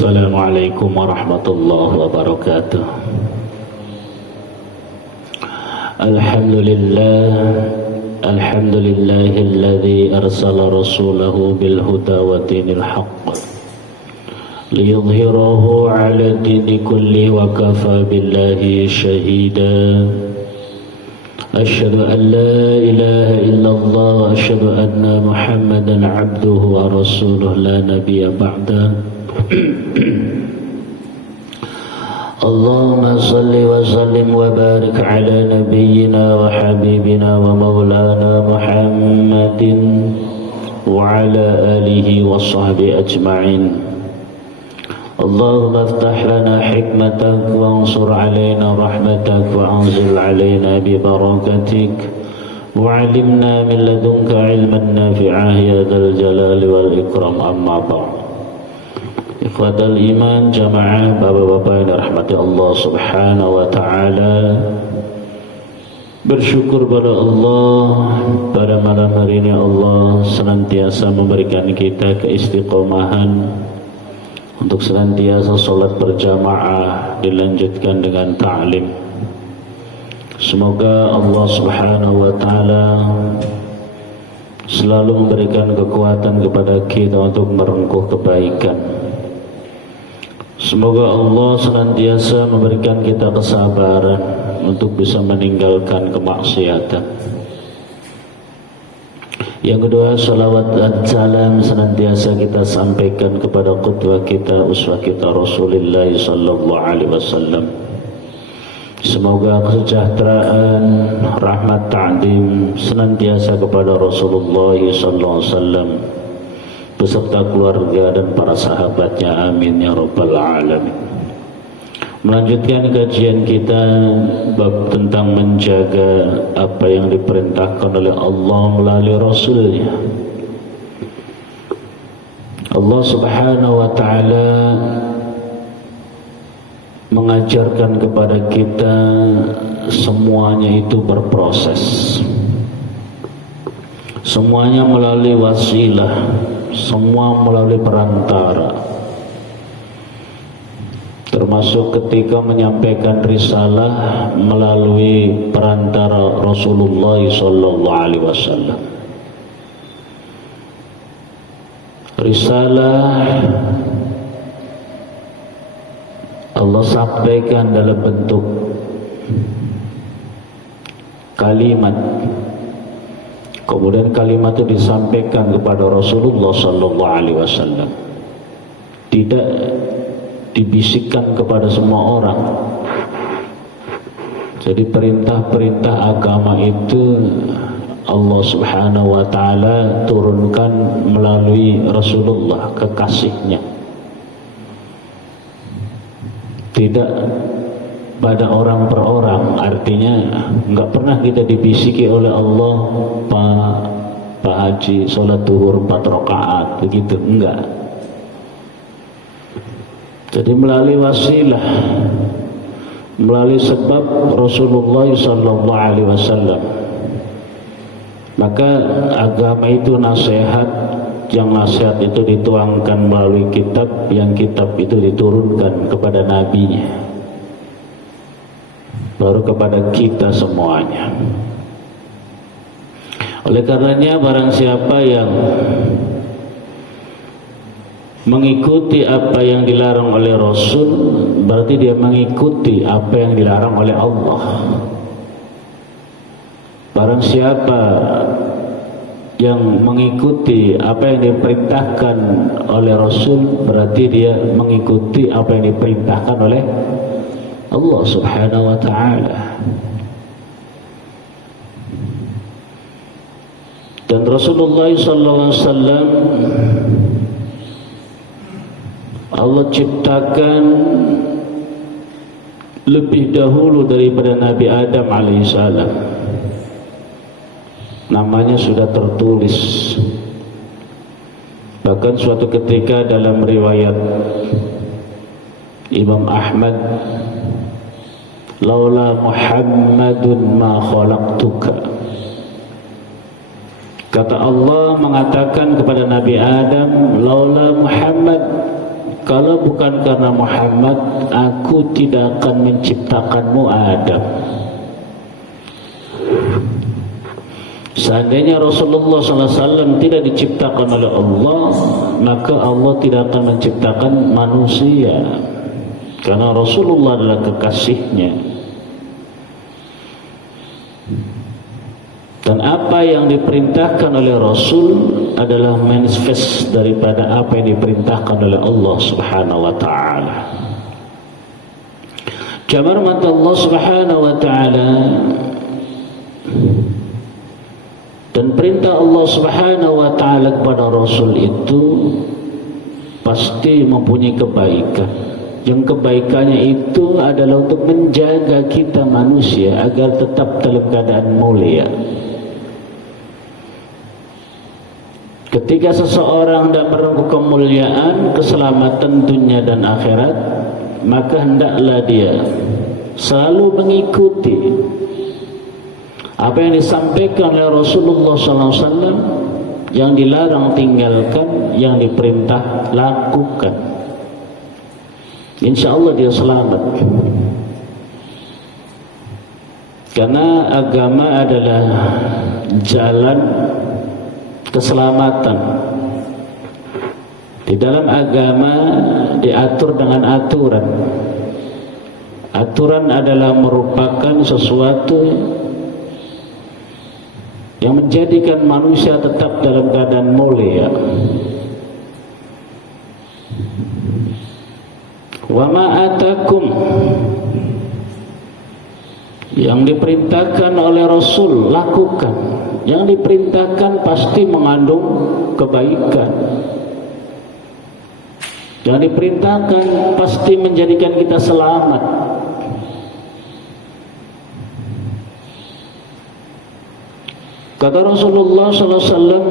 Assalamualaikum warahmatullahi wabarakatuh. Alhamdulillahilladzi arsala rasulahu bil huda wa dinil haqq liyudhhirahu 'ala dini kulli wa kafa billahi shahida. Asyhadu an la ilaha illallah wa asyhadu anna Muhammadan 'abduhu wa rasuluhu la nabiyya ba'da. Allahumma salli wa sallim wa barik ala nabiyyina wa habibina wa maulana Muhammadin wa ala alihi wa sahbihi ajma'in. Allahumma aftah lana hikmatak wa ansur alayna rahmatak wa anzil alayna bi barakatik wa alimna min ladunka ilman nafi'ah ya dzal jalali wal ikram. Amma ba'd. Ikhwatal iman, jamaah, bapak-bapak yang dirahmati Allah subhanahu wa ta'ala, bersyukur pada Allah pada malam hari ini Allah senantiasa memberikan kita keistiqomahan untuk senantiasa sholat berjamaah dilanjutkan dengan ta'lim. Semoga Allah subhanahu wa ta'ala selalu memberikan kekuatan kepada kita untuk merengkuh kebaikan. Semoga Allah senantiasa memberikan kita kesabaran untuk bisa meninggalkan kemaksiatan. Yang kedua, salawat dan salam senantiasa kita sampaikan kepada qudwah kita, uswah kita Rasulullah sallallahu alaihi wasallam. Semoga kesejahteraan, rahmat, ta'zim senantiasa kepada Rasulullah sallallahu alaihi wasallam beserta keluarga dan para sahabatnya, amin ya rabbal alamin. Melanjutkan kajian kita bab tentang menjaga apa yang diperintahkan oleh Allah melalui Rasulnya. Allah subhanahu wa ta'ala mengajarkan kepada kita semuanya itu berproses, semuanya melalui wasilah, semua melalui perantara, termasuk ketika menyampaikan risalah melalui perantara Rasulullah sallallahu alaihi wasallam. Risalah Allah sampaikan dalam bentuk kalimat, kemudian kalimat itu disampaikan kepada Rasulullah sallallahu alaihi wasallam, tidak dibisikkan kepada semua orang. Jadi perintah-perintah agama itu Allah subhanahu wa ta'ala turunkan melalui Rasulullah, kekasihnya, tidak pada orang per orang. Artinya enggak pernah kita dibisiki oleh Allah, Pak Haji sholat duhur 4 rakaat begitu, enggak. Jadi melalui wasilah, melalui sebab Rasulullah sallallahu alaihi wasallam, maka agama itu nasihat, yang nasihat itu dituangkan melalui kitab, yang kitab itu diturunkan kepada nabinya, baru kepada kita semuanya. Oleh karenanya barang siapa yang mengikuti apa yang dilarang oleh Rasul, berarti dia mengikuti apa yang dilarang oleh Allah. Barang siapa yang mengikuti apa yang diperintahkan oleh Rasul, berarti dia mengikuti apa yang diperintahkan oleh Allah subhanahu wa ta'ala. Dan Rasulullah sallallahu alaihi wasallam Allah ciptakan lebih dahulu daripada Nabi Adam alaihissalam. Namanya sudah tertulis. Bahkan suatu ketika dalam riwayat Imam Ahmad, laula Muhammadun ma khalaqtuka. Kata Allah mengatakan kepada Nabi Adam, laula Muhammad, kalau bukan karena Muhammad, aku tidak akan menciptakanmu Adam. Seandainya Rasulullah SAW tidak diciptakan oleh Allah, maka Allah tidak akan menciptakan manusia, karena Rasulullah adalah kekasihnya. Dan apa yang diperintahkan oleh Rasul adalah manifest daripada apa yang diperintahkan oleh Allah Subhanahu wa ta'ala. Jamar mata Allah Subhanahu wa ta'ala dan perintah Allah Subhanahu wa ta'ala kepada Rasul itu pasti mempunyai kebaikan. Yang kebaikannya itu adalah untuk menjaga kita manusia agar tetap dalam keadaan mulia. Ketika seseorang hendak merengkuh kemuliaan, keselamatan dunia dan akhirat, maka hendaklah dia selalu mengikuti apa yang disampaikan oleh Rasulullah SAW, yang dilarang tinggalkan, yang diperintah lakukan. Insya Allah dia selamat. Karena agama adalah jalan keselamatan. Di dalam agama diatur dengan aturan. Aturan adalah merupakan sesuatu yang menjadikan manusia tetap dalam keadaan mulia. Wa ma atakum, yang diperintahkan oleh Rasul lakukan. Yang diperintahkan pasti mengandung kebaikan. Yang diperintahkan pasti menjadikan kita selamat. Kata Rasulullah SAW,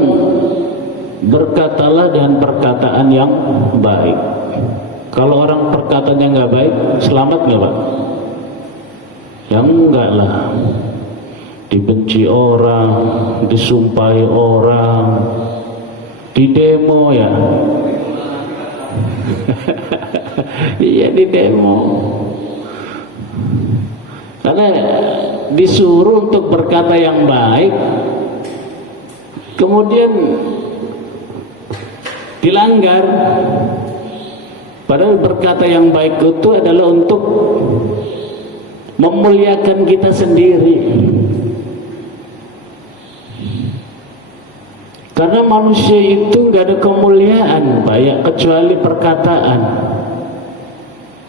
berkatalah dengan perkataan yang baik. Kalau orang perkataannya nggak baik, selamat nggak Pak? Ya enggak lah. Dibenci orang, disumpahi orang, di demo ya. Iya, di demo. Karena disuruh untuk berkata yang baik, kemudian dilanggar. Padahal berkata yang baik itu adalah untuk memuliakan kita sendiri. Karena manusia itu nggak ada kemuliaan banyak kecuali perkataan.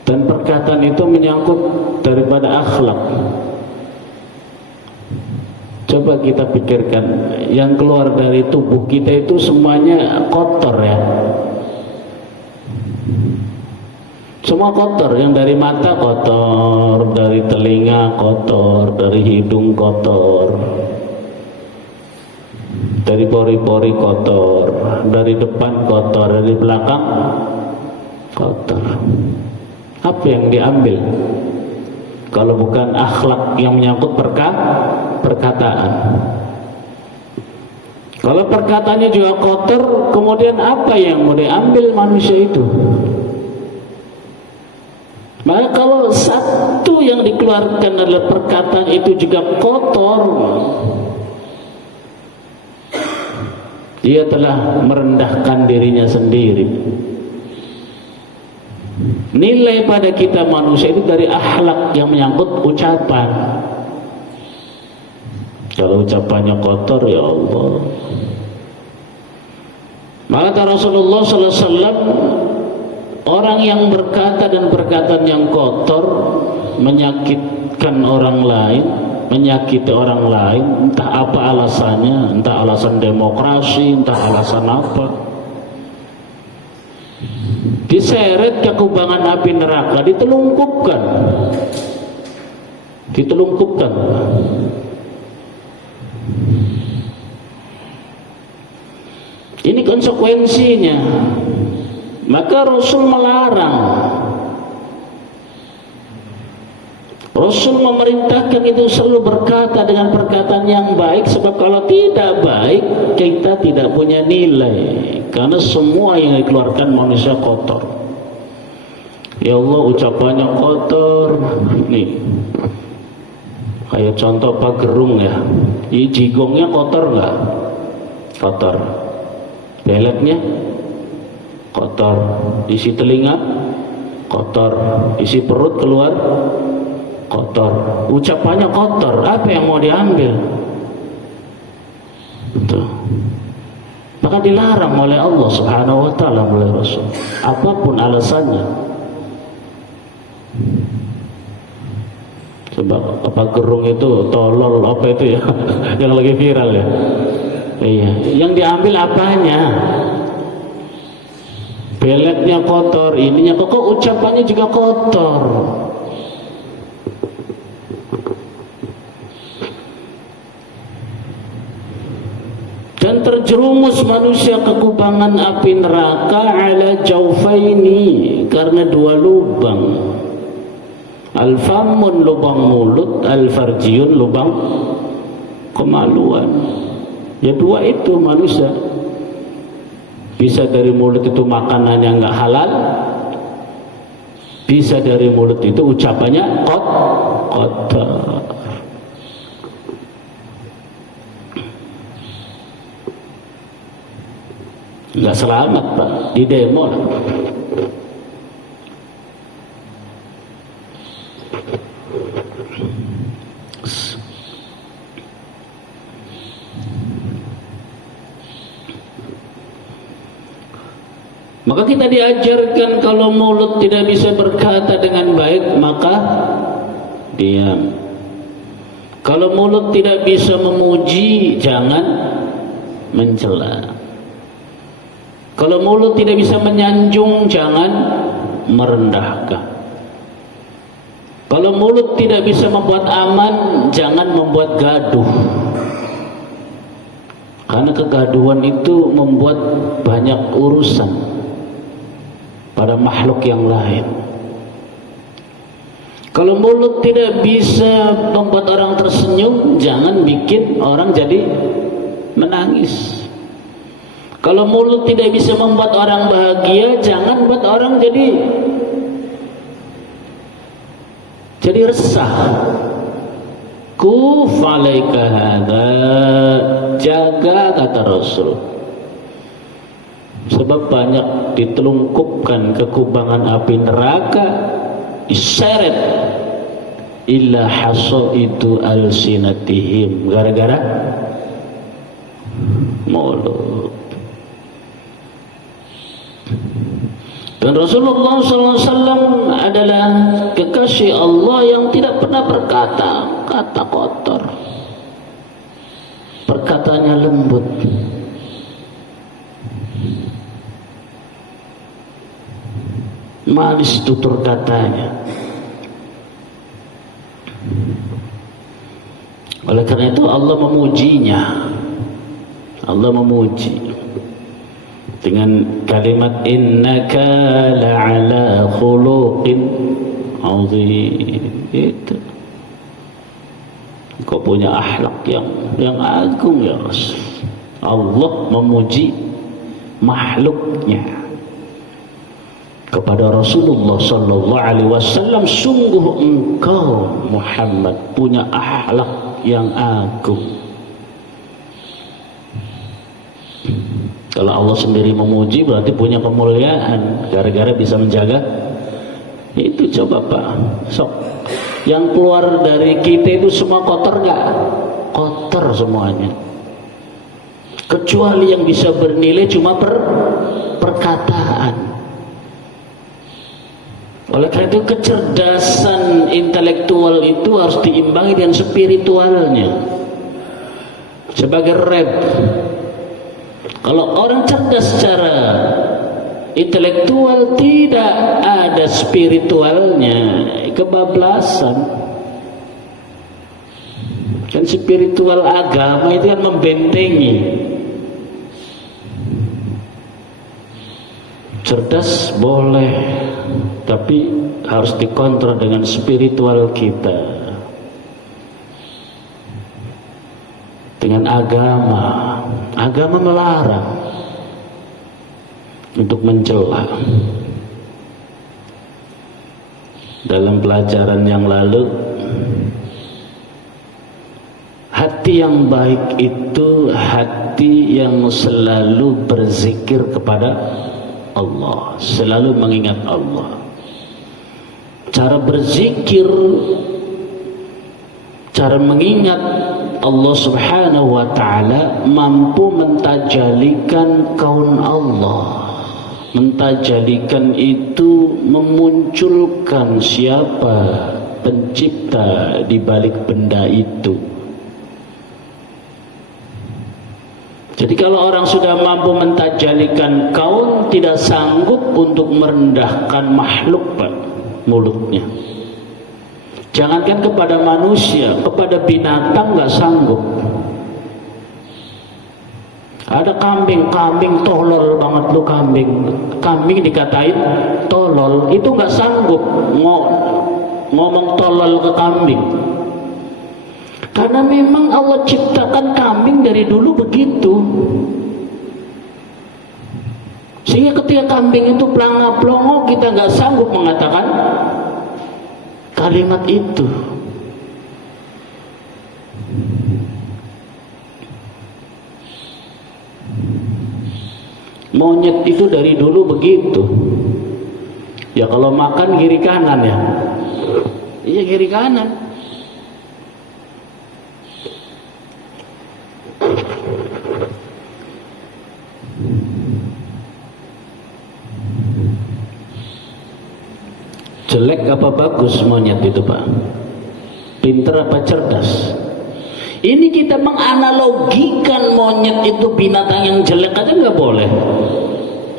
Dan perkataan itu menyangkut daripada akhlak. Coba kita pikirkan, yang keluar dari tubuh kita itu semuanya kotor ya. Semua kotor, yang dari mata kotor, dari telinga kotor, dari hidung kotor, dari pori-pori kotor, dari depan kotor, dari belakang kotor. Apa yang diambil kalau bukan akhlak yang menyangkut perkataan? Kalau perkataannya juga kotor, kemudian apa yang mau diambil manusia itu? Maka kalau satu yang dikeluarkan adalah perkataan itu juga kotor, dia telah merendahkan dirinya sendiri. Nilai pada kita manusia itu dari akhlak yang menyangkut ucapan. Kalau ucapannya kotor, ya Allah. Maka Rasulullah SAW, orang yang berkata dan perkataan yang kotor menyakitkan orang lain, menyakiti orang lain, entah apa alasannya, entah alasan demokrasi, entah alasan apa, diseret ke kubangan api neraka, ditelungkupkan. Ini konsekuensinya. Maka Rasul melarang. Rasul memerintahkan itu selalu berkata dengan perkataan yang baik, sebab kalau tidak baik kita tidak punya nilai, karena semua yang dikeluarkan manusia kotor. Ya Allah, ucapannya kotor. Nih, kayak contoh pagerung ya, ini jigongnya kotor nggak? Kotor. Beletnya kotor. Isi telinga kotor. Isi perut keluar kotor. Ucapannya kotor. Apa yang mau diambil? Tuh. Maka dilarang oleh Allah Subhanahu wa taala oleh Rasul. Apapun alasannya. Coba apa gerung itu tolol apa itu ya yang lagi viral ya. Iya, yang diambil apanya? Beletnya kotor, ininya kok ucapannya juga kotor. Dan terjerumus manusia ke kubangan api neraka ala jaufaini, karena dua lubang. Al-famun lubang mulut, al-farjiyun lubang kemaluan. Ya dua itu manusia. Bisa dari mulut itu makanan yang nggak halal, bisa dari mulut itu ucapannya kotor. Nggak selamat Pak, di demo lah. Maka kita diajarkan kalau mulut tidak bisa berkata dengan baik maka diam. Kalau mulut tidak bisa memuji jangan mencela. Kalau mulut tidak bisa menyanjung jangan merendahkan. Kalau mulut tidak bisa membuat aman jangan membuat gaduh. Karena kegaduhan itu membuat banyak urusan pada makhluk yang lain. Kalau mulut tidak bisa membuat orang tersenyum, jangan bikin orang jadi menangis. Kalau mulut tidak bisa membuat orang bahagia, jangan buat orang jadi resah. Kuf alaika hadza, jaga kata Rasul. Sebab banyak ditelungkupkan ke kubangan api neraka, diseret illa hasaidu alsinatihim, gara-gara mulut. Dan Rasulullah SAW adalah kekasih Allah yang tidak pernah berkata kata kotor. Perkataannya lembut. Manis tutur katanya. Oleh karena itu Allah memujinya. Allah memuji dengan kalimat innaka la'ala khuluqin azim. Itu kau punya akhlak yang agung ya Rasul. Allah memuji makhluknya. Kepada Rasulullah sallallahu alaihi wasallam, sungguh engkau Muhammad punya akhlak yang agung. Kalau Allah sendiri memuji berarti punya kemuliaan, gara-gara bisa menjaga itu. Coba Pak, sok yang keluar dari kita itu semua kotor nggak? Kotor semuanya, kecuali yang bisa bernilai cuma perkataan. Oleh karena itu kecerdasan intelektual itu harus diimbangi dengan spiritualnya. Sebagai rep, kalau orang cerdas secara intelektual tidak ada spiritualnya, kebablasan. Kan spiritual agama itu kan membentengi. Cerdas boleh, tapi harus dikontrol dengan spiritual kita, dengan agama. Agama melarang untuk mencela. dalam pelajaran yang lalu, hati yang baik itu hati yang selalu berzikir kepada Allah, selalu mengingat Allah. Cara berzikir, cara mengingat Allah subhanahu wa ta'ala mampu mentajalikan kaun Allah. Mentajalikan itu memunculkan siapa pencipta di balik benda itu. Jadi kalau orang sudah mampu mentajalikan kaun, tidak sanggup untuk merendahkan makhluk, Pak, mulutnya. Jangankan kepada manusia, kepada binatang nggak sanggup. Ada kambing tolol banget lu, kambing dikatain tolol, itu nggak sanggup ngomong tolol ke kambing. Karena memang Allah ciptakan kambing dari dulu begitu. Sehingga ketika kambing itu pelanga-pelongo, kita nggak sanggup mengatakan kalimat itu. Monyet itu dari dulu begitu. Ya kalau makan kiri kanan ya. Iya kiri kanan. Jelek apa bagus monyet itu, Pak? Pinter apa cerdas? Ini kita menganalogikan monyet itu binatang yang jelek aja nggak boleh.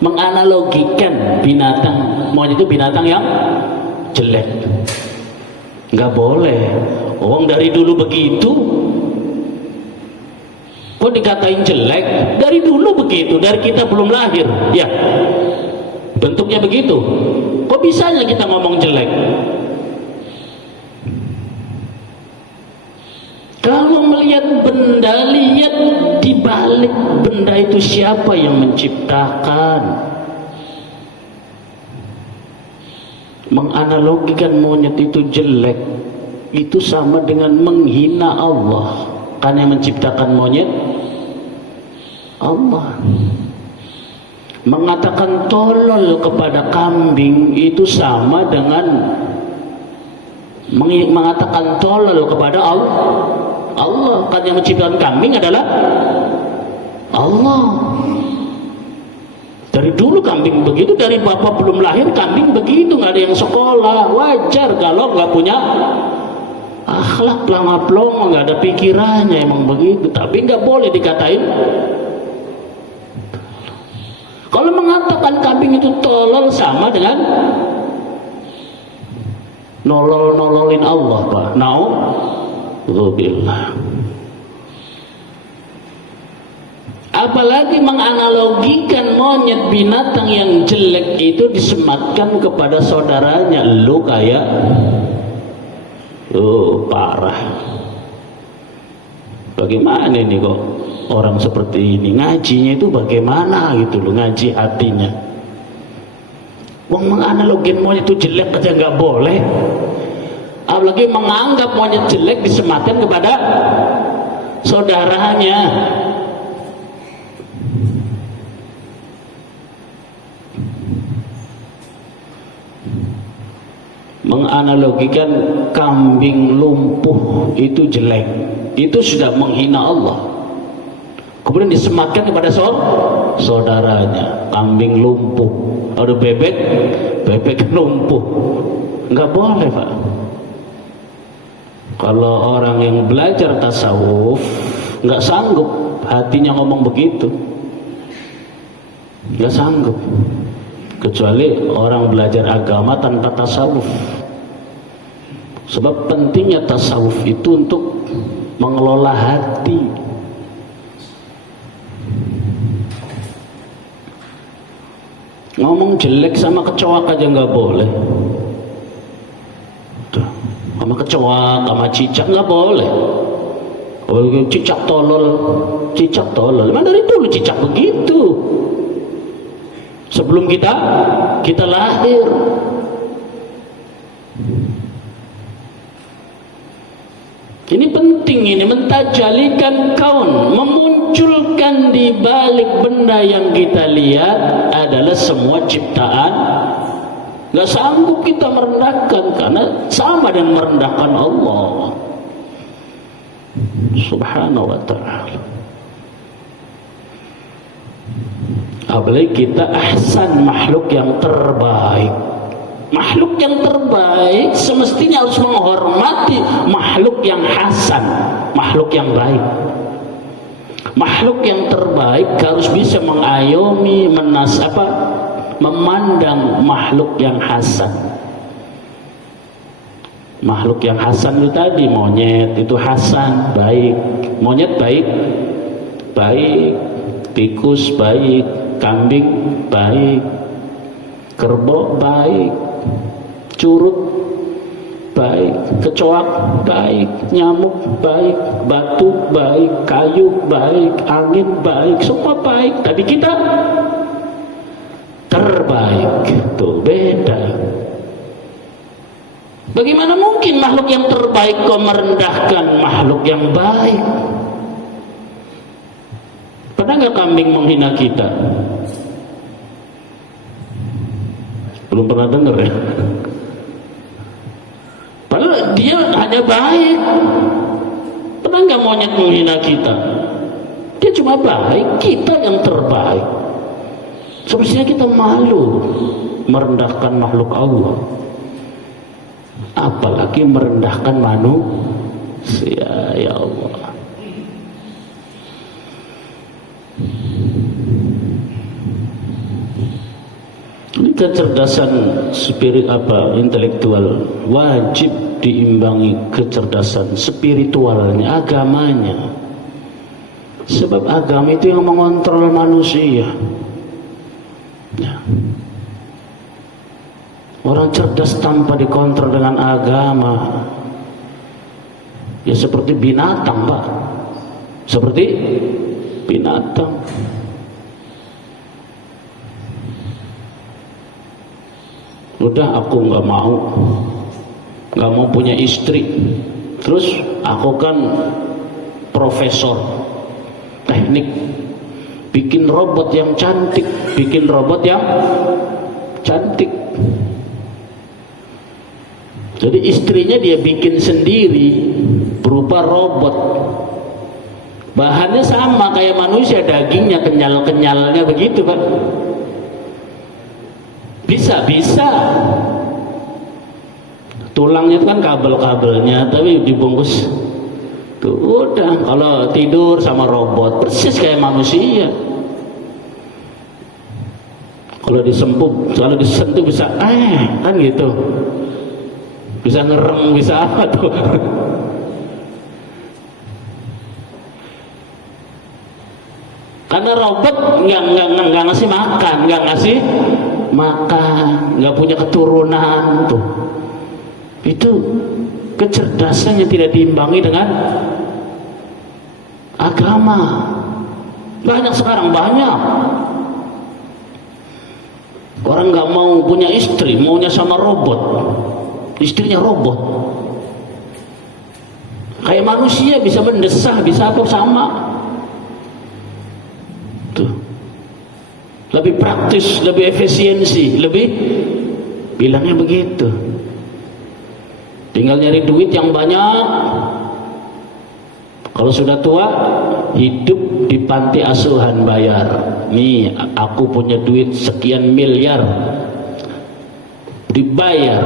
Menganalogikan binatang monyet itu binatang yang jelek nggak boleh. Orang dari dulu begitu. Kok dikatain jelek? Dari dulu begitu, dari kita belum lahir, ya. Bentuknya begitu. Kok bisanya kita ngomong jelek? Kalau melihat benda, lihat di balik benda itu siapa yang menciptakan. Menganalogikan monyet itu jelek, itu sama dengan menghina Allah. Kan yang menciptakan monyet Allah. Mengatakan tolol kepada kambing itu sama dengan mengatakan tolol kepada Allah. Kan yang menciptakan kambing adalah Allah. Dari dulu kambing begitu, dari bapak belum lahir kambing begitu, nggak ada yang sekolah. Wajar kalau nggak punya akhlak, pelanga-pelongo, nggak ada pikirannya, emang begitu. Tapi nggak boleh dikatain. Kalau mengatakan kambing itu tolol sama dengan nololin Allah, Pak. Na'udzubillah. Apalagi menganalogikan monyet binatang yang jelek itu disematkan kepada saudaranya. Lu kayak parah. Bagaimana ini kok orang seperti ini ngajinya itu bagaimana gitu loh, ngaji hatinya. Wong menganalogin monyet itu jelek aja nggak boleh. Apalagi menganggap monyet jelek disematkan kepada saudaranya. Menganalogikan kambing lumpuh itu jelek, itu sudah menghina Allah. Kemudian disematkan kepada saudaranya, kambing lumpuh. Ada bebek lumpuh. Nggak boleh, Pak. Kalau orang yang belajar tasawuf nggak sanggup hatinya ngomong begitu, nggak sanggup. Kecuali orang belajar agama tanpa tasawuf. Sebab pentingnya tasawuf itu untuk mengelola hati. Ngomong jelek sama kecoak aja nggak boleh. Tuh, sama kecoak, sama cicak nggak boleh. Oh, cicak tolol. Memang dari dulu cicak begitu. Sebelum kita lahir. Ini penting, ini mentajalikan kaun, memunculkan di balik benda yang kita lihat adalah semua ciptaan. Gak sanggup kita merendahkan, karena sama dengan merendahkan Allah Subhanahu wa ta'ala. Apalagi kita ahsan, makhluk yang terbaik. Makhluk yang terbaik semestinya harus menghormati makhluk yang hasan, makhluk yang baik. Makhluk yang terbaik harus bisa mengayomi, memandang makhluk yang hasan. Makhluk yang hasan itu tadi, monyet itu hasan, baik. Monyet baik, baik. Tikus baik, kambing baik, kerbau baik, curut baik, kecoak baik, nyamuk baik, batu baik, kayu baik, angin baik, semua baik. Tapi kita terbaik, tuh beda. Bagaimana mungkin makhluk yang terbaik kau merendahkan makhluk yang baik? Pernah nggak kambing menghina kita? Belum pernah dengar ya? Padahal dia hanya baik. Pernah nggak monyet menghina kita? Dia cuma baik, kita yang terbaik. Sebenarnya kita malu merendahkan makhluk Allah, apalagi merendahkan manusia. Ya Allah. Ini kecerdasan spirit intelektual wajib diimbangi kecerdasan spiritualnya, agamanya. Sebab agama itu yang mengontrol manusia. Ya. Orang cerdas tanpa dikontrol dengan agama, ya seperti binatang, Pak. Seperti binatang. Udah, aku nggak mau punya istri. Terus aku kan profesor teknik, bikin robot yang cantik, Jadi istrinya dia bikin sendiri berupa robot. Bahannya sama kayak manusia, dagingnya kenyal-kenyalnya begitu, Pak. Bisa. Tulangnya itu kan kabel-kabelnya, tapi dibungkus. Tuh udah, kalau tidur sama robot persis kayak manusia. Kalau disentuh bisa kan gitu. Bisa ngerem, bisa apa tuh. Karena robot nggak ngasih makan, nggak punya keturunan tuh. Itu kecerdasan yang tidak diimbangi dengan agama. Banyak sekarang, orang nggak mau punya istri, maunya sama robot. Istrinya robot. Kayak manusia, bisa mendesah, bisa apa, sama. Tuh. Lebih praktis, lebih efisiensi, bilangnya begitu. Tinggal nyari duit yang banyak. Kalau sudah tua, hidup di panti asuhan, bayar. Nih, aku punya duit sekian miliar, dibayar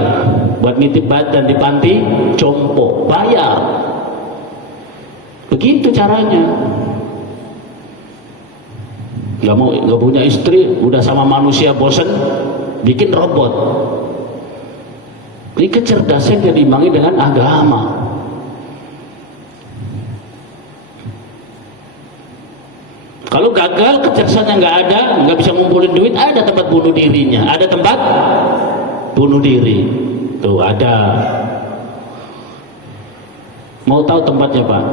buat nitip badan di panti jompo, bayar. Begitu caranya. Nggak punya istri, udah sama manusia bosen, bikin robot. Ini kecerdasan yang diimbangi dengan agama. Kalau gagal, kecerdasannya nggak ada, nggak bisa ngumpulin duit, ada tempat bunuh dirinya, ada tempat bunuh diri. Tuh ada. Mau tahu tempatnya, Pak?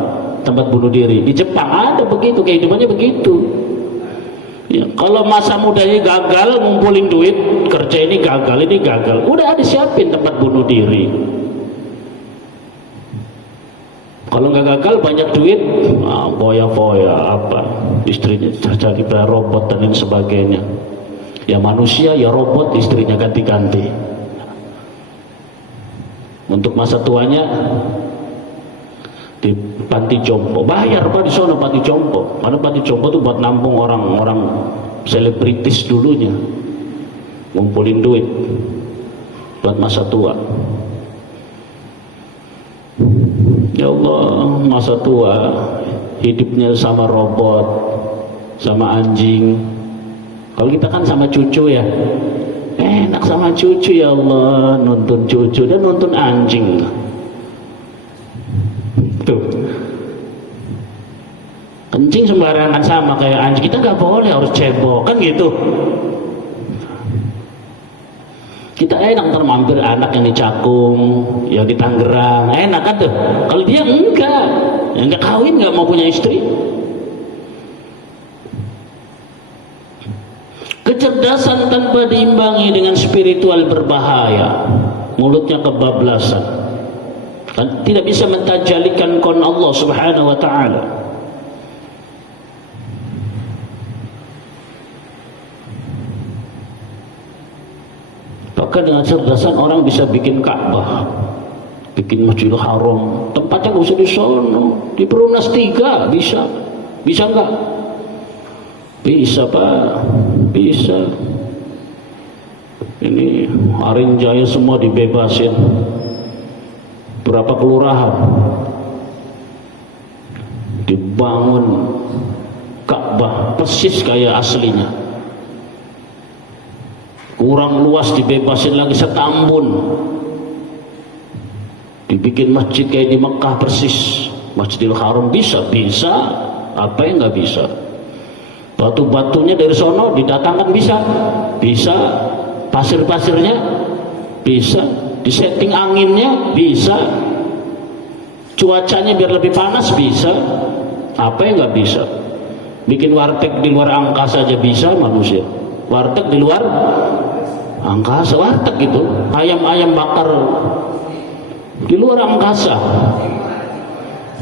Tempat bunuh diri di Jepang ada begitu, kehidupannya begitu. Ya, kalau masa mudanya gagal ngumpulin duit, kerja ini gagal, udah ada siapin tempat bunuh diri. Kalau nggak gagal banyak duit, foya-foya apa, istrinya jadi robot dan lain sebagainya. Ya manusia ya robot, istrinya ganti-ganti. Untuk masa tuanya di panti jompo, bayar Pak di sana panti jompo, karena panti jompo itu buat nampung orang-orang selebritis dulunya, ngumpulin duit buat masa tua. Ya Allah, masa tua hidupnya sama robot, sama anjing. Kalau kita kan sama cucu ya, enak sama cucu. Ya Allah, nonton cucu dan nonton anjing tuh. Kencing sembarangan sama kayak anjing, kita nggak boleh, harus cebok kan gitu. Kita enak ntar mampir anak yang di Cakung, yang di Tangerang, enak kan tuh. Kalau dia enggak, yang enggak kawin, enggak mau punya istri. Kecerdasan tanpa diimbangi dengan spiritual berbahaya, mulutnya kebablasan, kan tidak bisa mentajalikan kon Allah Subhanahu wa taala. Bahkan dengan cerdasan orang bisa bikin Ka'bah, bikin Masjidil Haram, tempatnya nggak usah di sono, di Perumnas 3 bisa. Bisa nggak? Bisa Pak, bisa. Ini Harinjaya semua dibebasin. Berapa kelurahan dibangun Ka'bah persis kayak aslinya. Kurang luas dibebasin lagi setambun, dibikin masjid kayak di Mekah persis, Masjidil Haram. Bisa apa yang nggak bisa? Batu-batunya dari sono didatangkan bisa, pasir-pasirnya bisa, disetting anginnya bisa, cuacanya biar lebih panas bisa. Apa yang nggak bisa? Bikin warteg di luar angkasa aja bisa manusia. Warteg di luar angkasa, warteg itu ayam-ayam bakar di luar angkasa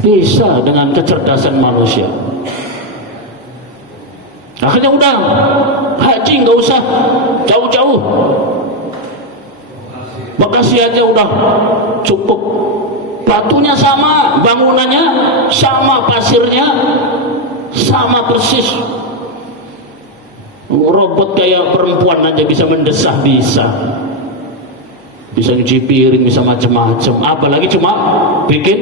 bisa dengan kecerdasan manusia. Akhirnya udah haji nggak usah jauh-jauh, Bekasi aja udah cukup. Batunya sama, bangunannya sama, pasirnya sama persis. Robot kayak perempuan aja bisa mendesah, bisa nyuci piring, bisa macam-macam. Apalagi cuma bikin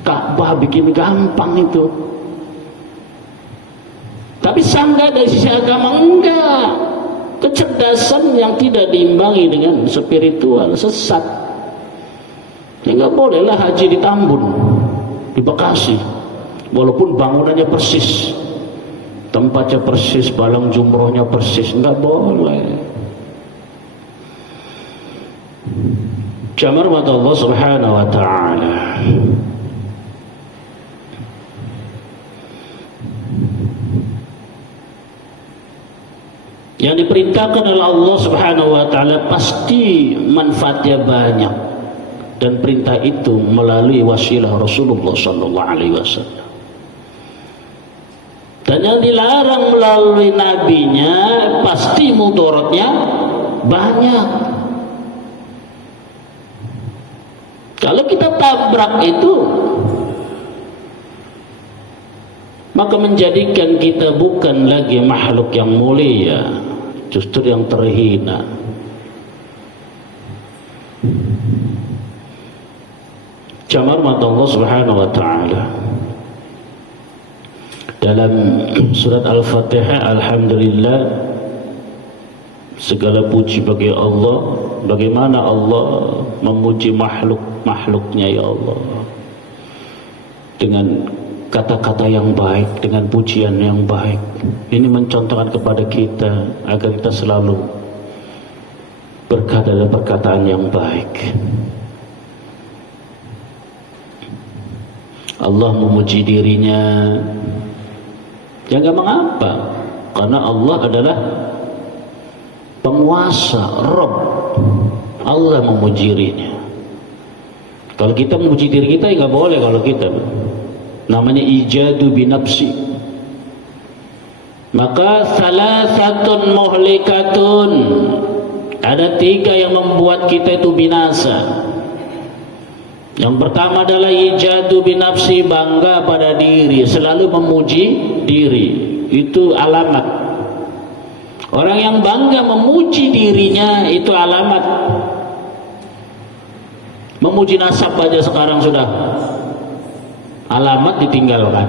Ka'bah, bikin gampang itu. Tapi sangga dari sisi agama enggak. Kecerdasan yang tidak diimbangi dengan spiritual sesat. Ya enggak bolehlah haji di Tambun, di Bekasi, walaupun bangunannya persis, tempatnya persis, balang jumrohnya persis, enggak boleh. Jamar mata Allah Subhanahu wa ta'ala. Yang diperintahkan oleh Allah Subhanahu wa ta'ala pasti manfaatnya banyak, dan perintah itu melalui wasilah Rasulullah sallallahu alaihi wasallam. Dan yang dilarang melalui nabinya pasti mudaratnya banyak. Kalau kita tabrak itu, maka menjadikan kita bukan lagi makhluk yang mulia, justru yang terhina. Jamar mata Allah Subhanahu wa ta'ala dalam surat Al-Fatihah, alhamdulillah, segala puji bagi Allah. Bagaimana Allah memuji makhluknya ya Allah, dengan kata-kata yang baik, dengan pujian yang baik. Ini mencontohkan kepada kita agar kita selalu berkata dalam perkataan yang baik. Allah memuji dirinya, jangan mengapa, karena Allah adalah penguasa, Rabb. Allah memuji dirinya. Kalau kita memuji diri kita ya nggak boleh. Kalau kita namanya ijadu binafsi. Maka salasatun muhlikatun, ada 3 yang membuat kita itu binasa. Yang pertama adalah ijadu binafsi, bangga pada diri, selalu memuji diri. Itu alamat. Orang yang bangga memuji dirinya itu alamat. Memuji nasab aja sekarang sudah alamat ditinggalkan.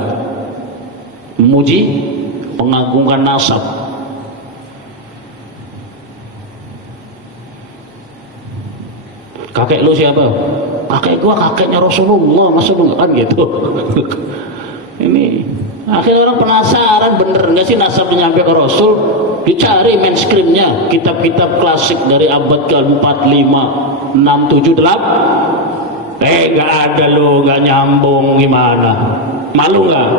Memuji, mengagungkan nasab. Kakek lu siapa? Kakek gua kakeknya Rasulullah, masa lu kan gitu. Ini akhirnya orang penasaran, bener nggak sih nasabnya nyampe ke Rasul? Dicari mainstreamnya, kitab-kitab klasik dari abad ke-4, 5, 6, 7, 8. Nggak ada lo, nggak nyambung, gimana? Malu nggak?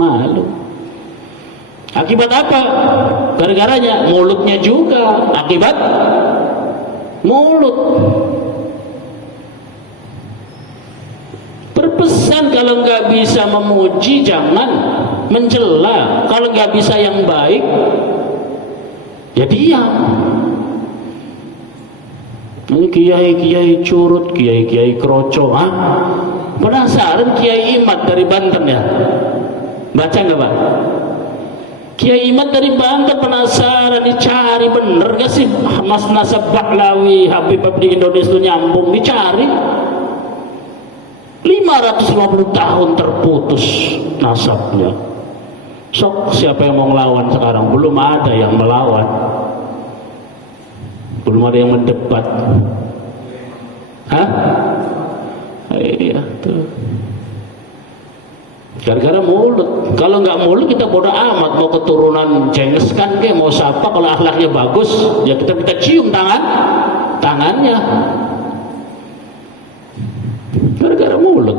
Malu. Akibat apa? Gara-garanya mulutnya juga. Akibat mulut. Berpesan kalau nggak bisa memuji jangan mencela. Kalau nggak bisa yang baik ya diam. Ini kiai-kiai curut, kiai-kiai kroco. Penasaran Kiai Imat dari Banten ya? Baca nggak Pak? Kiai Imat dari Banten penasaran, dicari bener gak sih Mas Nasab Bahlawi Habib di Indonesia itu nyambung, dicari 550 tahun terputus nasabnya. Sok siapa yang mau ngelawan sekarang? Belum ada yang melawan, belum ada yang mendebat. Hah? Iya tuh. Gara-gara mulut. Kalau nggak mulut kita bodoh amat. Mau keturunan Genghis Khan ke, mau siapa, kalau akhlaknya bagus ya kita cium tangannya. Gara-gara mulut.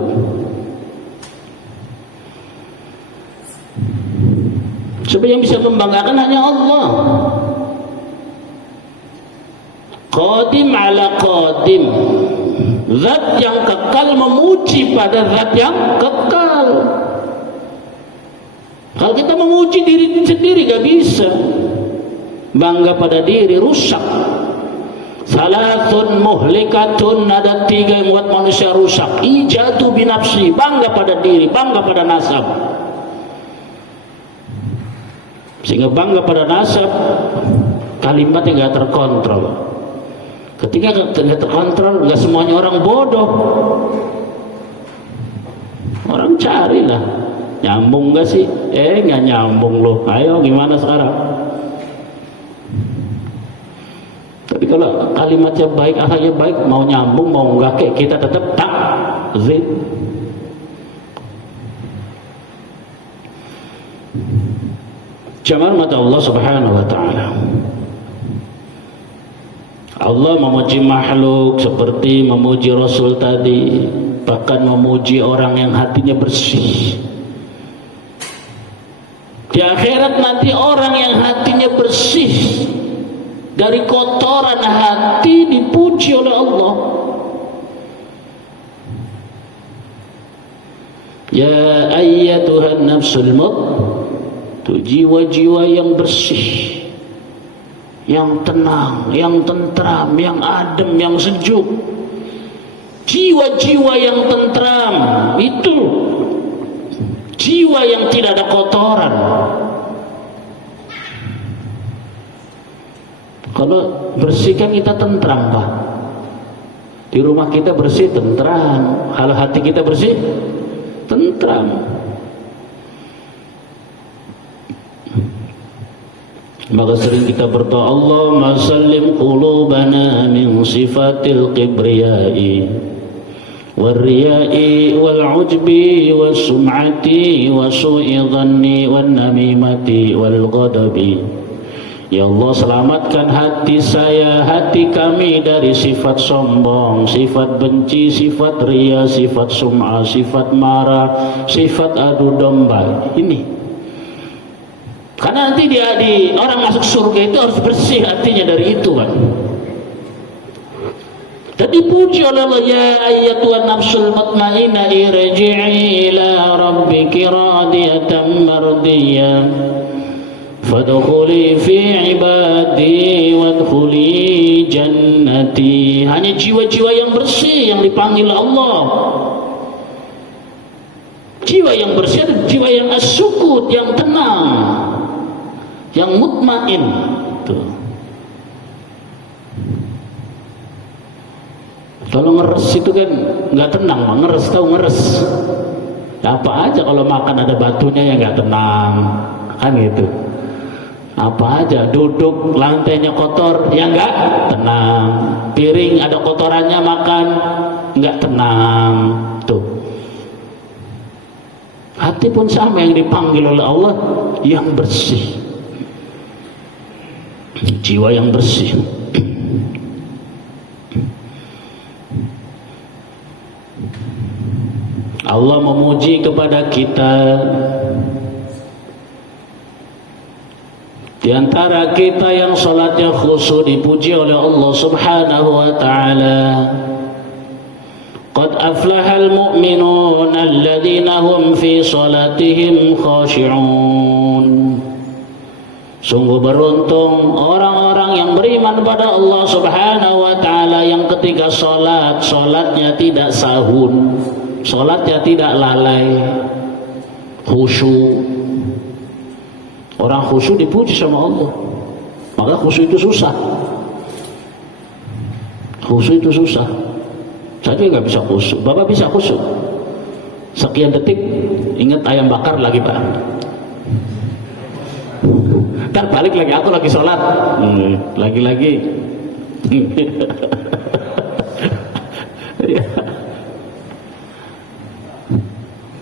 Sebab yang bisa membanggakan hanya Allah. Qadim ala qadim, zat yang kekal memuji pada zat yang kekal. Kalau kita memuji diri sendiri gak bisa. Bangga pada diri rusak. Salatun muhlikatun, ada 3 yang membuat manusia rusak. Ijadu binafsi, bangga pada diri, bangga pada nasab. Sehingga bangga pada nasab, kalimatnya gak terkontrol. Ketika gak terkontrol, gak semuanya orang bodoh. Orang carilah, nyambung gak sih? Gak nyambung loh. Ayo gimana sekarang? Tapi kalau kalimatnya baik, akhlaknya baik, mau nyambung mau enggak, kayak kita tetap takzib. Jamaah mata Allah Subhanahu wa taala. Allah memuji makhluk seperti memuji Rasul tadi, bahkan memuji orang yang hatinya bersih. Di akhirat nanti orang yang hatinya bersih dari kotoran hati dipuji oleh Allah. Ya ayyatuhan nafsul mutmainnah, jiwa-jiwa yang bersih, yang tenang, yang tentram, yang adem, yang sejuk. Jiwa-jiwa yang tentram itu jiwa yang tidak ada kotoran. Kalau bersih kan kita tentram Pak. Di rumah kita bersih tentram, kalau hati kita bersih tentram. Maka sering kita berdoa, Allahumma sallim qulubana min sifatil kibriyai warriyai wal ujbi was sum'ati wa su'i dhanni wan namimati wal ghadabi. Ya Allah, selamatkan hati saya, hati kami dari sifat sombong, sifat benci, sifat riya, sifat sum'ah, sifat marah, sifat adu domba. Ini karena nanti di orang masuk surga itu harus bersih hatinya dari itu kan. Dan dipuji oleh Allah, ya ayyatuhan nafsul mutmainnah irji'i ila rabbiki radiyatan mardiyah fadkhuli fi ibadi wadkhuli jannati. Hanya jiwa-jiwa yang bersih yang dipanggil Allah. Jiwa yang bersih, jiwa yang as-sukut, yang tenang, yang mutmain. Tuh. Kalau ngeres itu kan nggak tenang, ngeres, tahu ngeres? Apa aja kalau makan ada batunya ya nggak tenang, kan gitu. Apa aja, duduk lantainya kotor ya nggak tenang, piring ada kotorannya makan nggak tenang. Tuh. Hati pun sama, yang dipanggil oleh Allah yang bersih, jiwa yang bersih. Allah memuji kepada kita. Di antara kita yang salatnya khusyuk dipuji oleh Allah Subhanahu wa taala. Qad aflahal mu'minun alladzina hum fi salatihim khashi'un. Sungguh beruntung orang-orang yang beriman pada Allah Subhanahu wa taala yang ketika salatnya tidak sahun. Salatnya tidak lalai, khusyuk. Orang khusyuk dipuji sama Allah. Maka khusyuk itu susah. Khusyuk itu susah. Saya nggak bisa khusyuk. Bapak bisa khusyuk. Sekian detik ingat ayam bakar lagi Pak. Ntar balik lagi, aku lagi sholat. Lagi-lagi.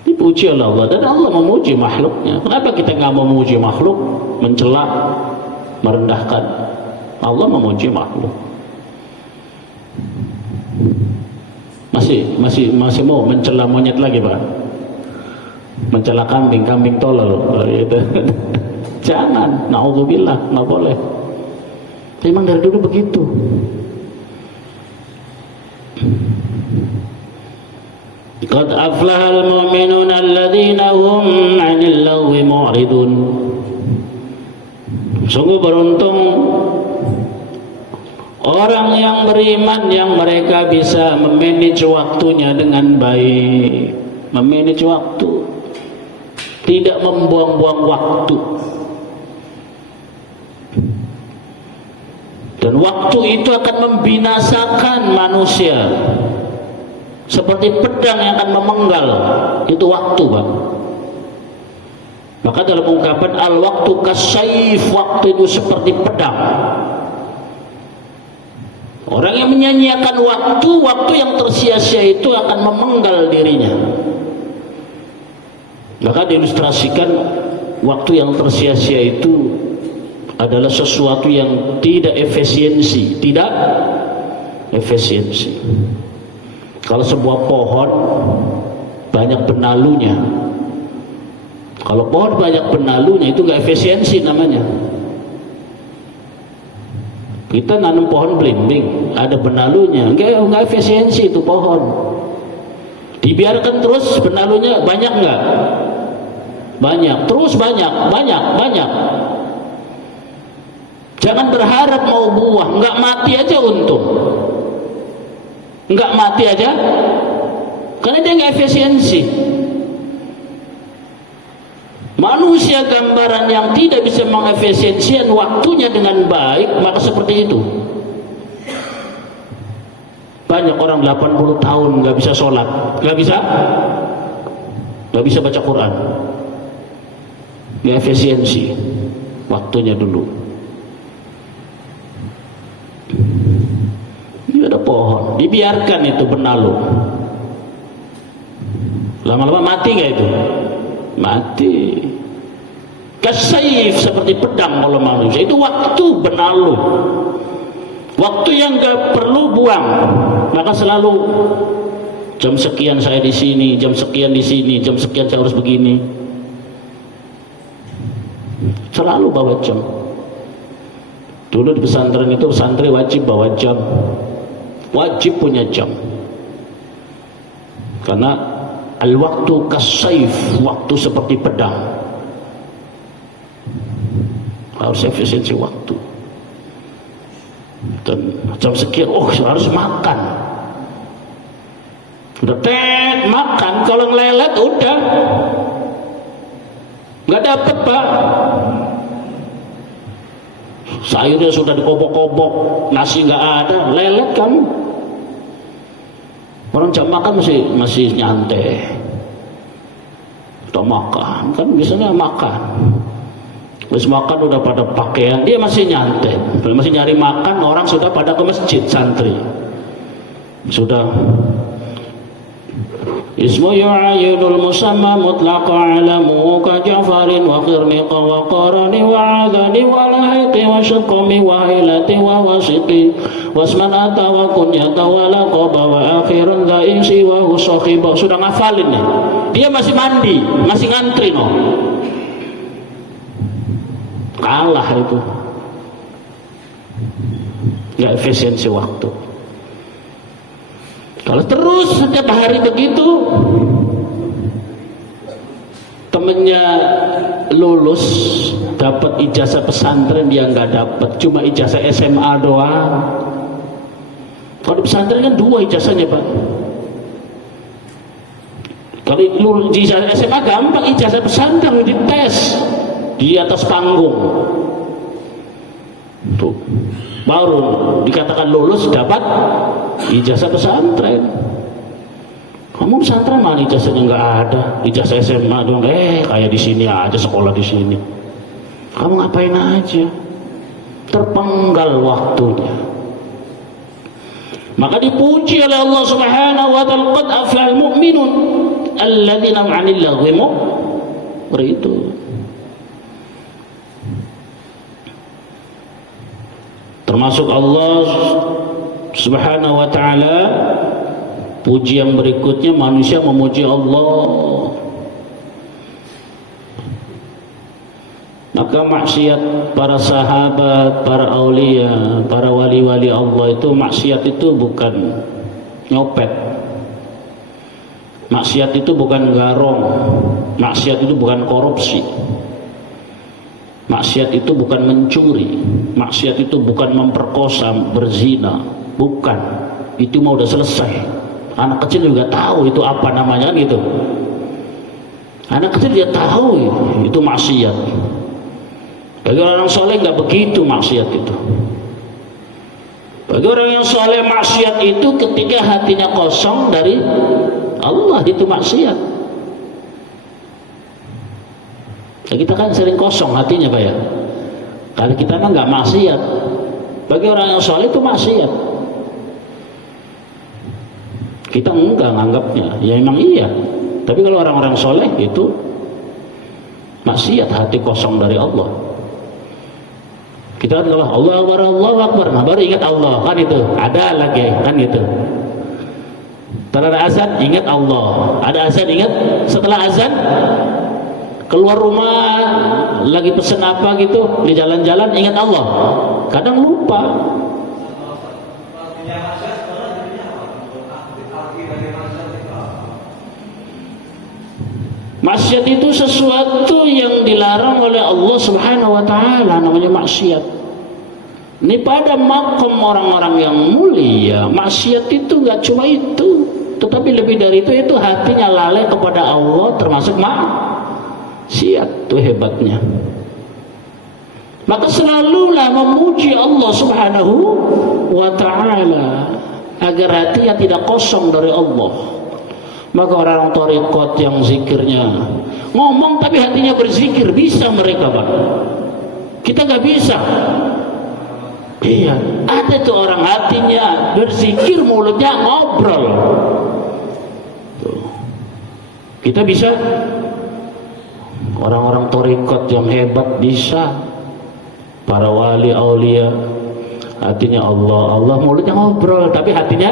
Dipuji oleh Allah, dan Allah memuji makhluknya. Kenapa kita nggak memuji makhluk, mencela, merendahkan? Allah memuji makhluk. Masih mau mencela monyet lagi Pak? Mencela kambing tolol gitu. Jangan, naudzubillah, nggak boleh. Memang dari dulu begitu. Qad aflahal mu'minun alladzina hum 'anil lagwi mu'ridun. Sungguh beruntung orang yang beriman yang mereka bisa memanage waktunya dengan baik, memanage waktu, tidak membuang-buang waktu. Dan waktu itu akan membinasakan manusia. Seperti pedang yang akan memenggal, itu waktu Pak. Maka dalam ungkapan al-waktu kasyayf, waktu itu seperti pedang. Orang yang menyanyiakan waktu yang tersia-sia itu akan memenggal dirinya. Maka diilustrasikan waktu yang tersia-sia itu adalah sesuatu yang tidak efisiensi. Kalau sebuah pohon banyak benalunya, kalau pohon banyak benalunya itu nggak efisiensi namanya. Kita nanam pohon belimbing, ada benalunya, nggak efisiensi itu pohon. Dibiarkan terus benalunya banyak nggak? Banyak, terus banyak. Jangan berharap mau buah, nggak mati aja untung. Nggak mati aja karena dia nggak efisiensi. Manusia gambaran yang tidak bisa mengefisiensikan waktunya dengan baik, maka seperti itu. Banyak orang 80 tahun nggak bisa sholat, nggak bisa baca Quran, nggak efisiensi waktunya dulu. Ada pohon, dibiarkan itu benalu, lama-lama mati nggak itu? Mati. Kasyayf, seperti pedang kalau manusia itu waktu benalu, waktu yang nggak perlu buang. Maka selalu jam sekian saya di sini, jam sekian di sini, jam sekian saya harus begini. Selalu bawa jam. Dulu di pesantren itu santri wajib bawa jam. Wajib punya jam. Karena al-waktu kasayf, waktu seperti pedang. Harus efisiensi waktu. Dan jam sekian, harus makan. Udah makan, kalau ngelelet udah nggak dapet Pak. Sayurnya sudah dikobok-kobok, nasi nggak ada, lelet kamu. Orang jam makan masih nyantai. Udah makan, kan biasanya makan. Terus makan udah pada pakaian, dia masih nyantai, masih nyari makan. Orang sudah pada ke masjid, santri sudah. Ismu yu'ayyidul musamma mutlaqa alamu ka jafarin wa khirniqa wa qarani wa adani wa lahiqi wa syukumi wa hilati wa wasiqi wasman ata wa kunyata wa laqaba wa akhirun da'insi wa husakhiba. Sudah ngafalin nih. Dia masih mandi, masih ngantri no. Kalah itu. Nggak efisiensi waktu. Kalau terus setiap hari begitu, temennya lulus dapat ijazah pesantren, dia nggak dapat, cuma ijazah SMA doang. Kalau di pesantren kan 2 ijazahnya Pak. Kalau lulus ijazah SMA gampang, ijazah pesantren dites di atas panggung. Tuh. Baru dikatakan lulus dapat ijazah pesantren. Kamu pesantren mana ijazahnya nggak ada, ijazah SMA dong. Kayak di sini aja, sekolah di sini. Kamu ngapain aja? Terpenggal waktunya. Maka dipuji oleh Allah Subhanahu wa taala, qad aflahal mu'minun alladzina 'anil lagwi mu'ridun. Termasuk Allah Subhanahu wa ta'ala, puji yang berikutnya manusia memuji Allah. Maka maksiat para sahabat, para aulia, para wali-wali Allah itu, maksiat itu bukan nyopet, maksiat itu bukan garong, maksiat itu bukan korupsi, maksiat itu bukan mencuri, maksiat itu bukan memperkosa, berzina, bukan. Itu mau udah selesai. Anak kecil juga tahu itu apa namanya gitu. Anak kecil dia tahu itu maksiat. Bagi orang soleh nggak begitu maksiat itu. Bagi orang yang soleh, maksiat itu ketika hatinya kosong dari Allah, itu maksiat. Ya, kita kan sering kosong hatinya Pak ya. Kalau kita mah nggak maksiat. Bagi orang yang soleh itu maksiat. Kita enggak nganggapnya, ya memang iya. Tapi kalau orang-orang soleh itu maksiat, hati kosong dari Allah. Kita kan kalau Allah Akbar, Allah Akbar, nah baru ingat Allah, kan itu. Ada lagi, kan gitu. Setelah ada azan ingat Allah, ada azan ingat. Setelah azan keluar rumah lagi pesen apa gitu, di jalan-jalan ingat Allah. Kadang lupa. Maksiat itu sesuatu yang dilarang oleh Allah Subhanahu wa taala, namanya maksiat. Ini pada makom orang-orang yang mulia, maksiat itu enggak cuma itu, tetapi lebih dari itu hatinya lalai kepada Allah, termasuk maksiat. Itu hebatnya. Maka selalulah memuji Allah Subhanahu wa taala agar hatinya tidak kosong dari Allah. Maka orang thariqat yang zikirnya ngomong tapi hatinya berzikir, bisa mereka Pak. Kita nggak bisa. Iya, ada tuh orang hatinya berzikir, mulutnya ngobrol. Tuh. Kita bisa. Orang-orang thariqat yang hebat bisa. Para wali aulia hatinya Allah, Allah, mulutnya ngobrol tapi hatinya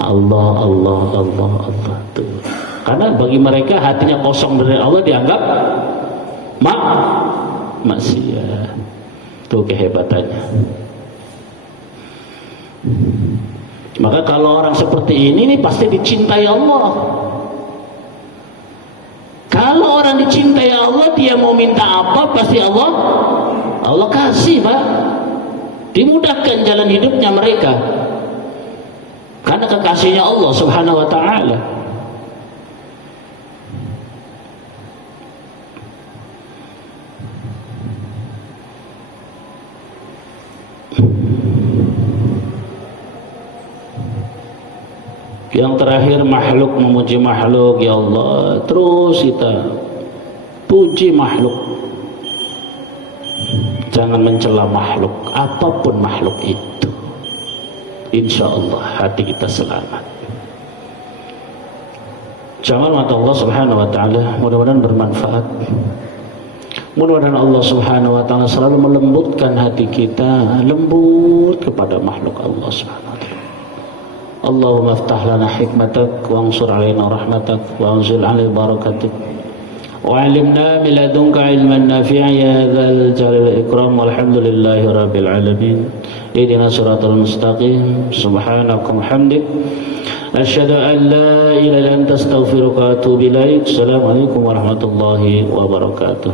Allah, Allah, Allah, Allah. Tuh. Karena bagi mereka hatinya kosong dari Allah dianggap maksiat. Itu kehebatannya. Maka kalau orang seperti ini pasti dicintai Allah. Kalau orang dicintai Allah, dia mau minta apa pasti Allah kasih, Pak. Dimudahkan jalan hidupnya mereka karena kekasihnya Allah Subhanahu wa ta'ala. Yang terakhir, makhluk memuji makhluk. Ya Allah, terus kita puji makhluk, jangan mencela makhluk, apapun makhluk itu. Insya Allah hati kita selamat. Jamal mata Allah Subhanahu wa ta'ala mudah-mudahan bermanfaat. Mudah-mudahan Allah Subhanahu wa ta'ala selalu melembutkan hati kita, lembut kepada makhluk Allah Subhanahu wa ta'ala. Allahumma aftah lana hikmatak wa ansur alaina rahmatak wa anzil alaina barakatik wa alimna min ladunka ilman nafi'a ya dzal jalali wal ikram walhamdulillahi rabbil alamin. Ihdina siratal mustaqim subhanaka wa hamdik asyhadu an la ilaha illa anta astaghfiruka wa atubu ilaik. Assalamualaikum warahmatullahi wabarakatuh.